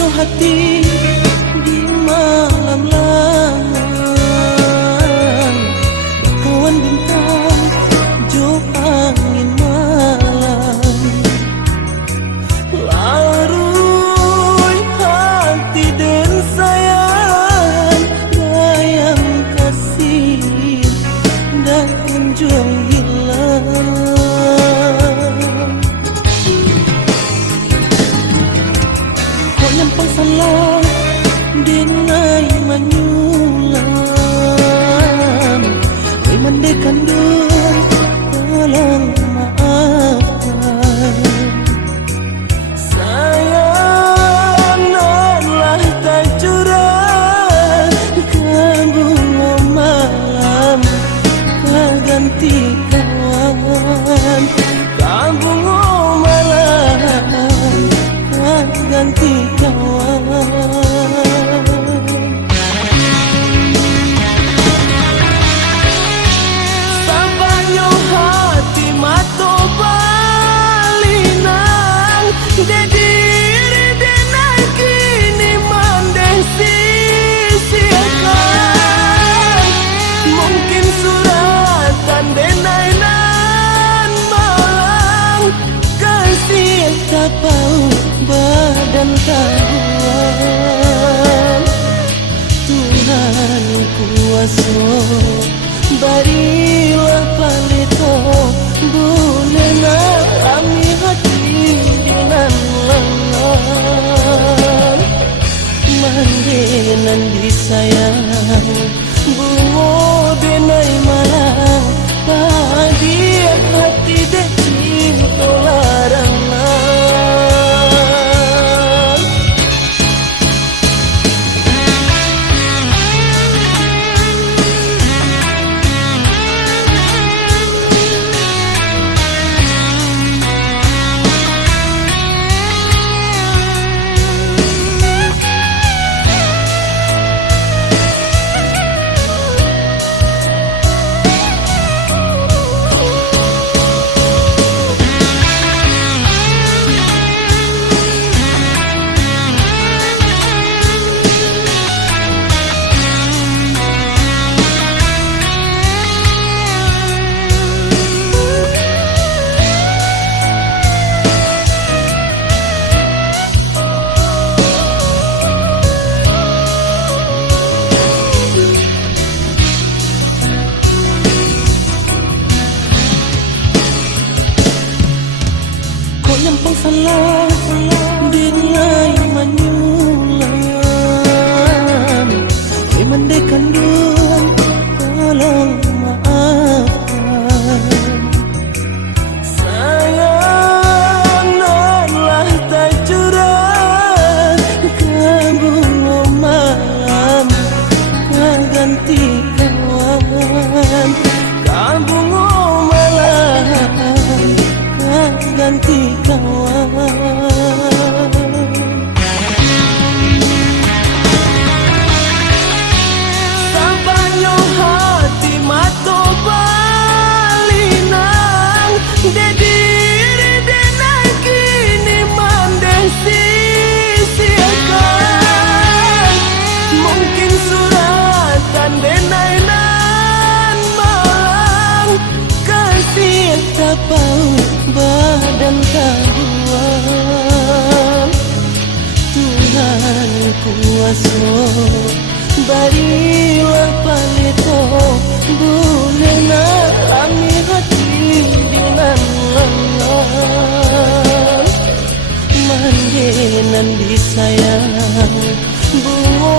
Sabanyo hati di malam langan, kawan bintang jo angin malam, larui hati dan sayang, bayang kasih dah kunjung hilang. Kau nyampang salah dengai manyulan, oi mendekan dua tolong maafkan. Sayanglah tak curang kabungo malam, ganti kawan kabungo malam, ganti kawan. Sabanyo hati mato balinang, dediri denai kini mandesi siakan. Mungkin suratan denai nan malang, kasih tak bau badan tahuan. Tuhan kuasa barilah palito, bunena ami hati dinan lengan, mandenan disayang bungo denai malang, bahagia hati dek cinta larangan. Nyampang salah dengai manyulan, oi mendekan dua tolong maafkan. Sayanglah tak curang kabungo malam, ganti kawan kabungo malam, ganti kawan. Sabanyo hati mato balinang, dediri denai kini mandesi siakan. Mungkin suratan denai nan malang, kasih tak bau badan tahuan. Tuhan kuasa barilah palito, bunena ami hati dinan lengan, mandenan disayang bungo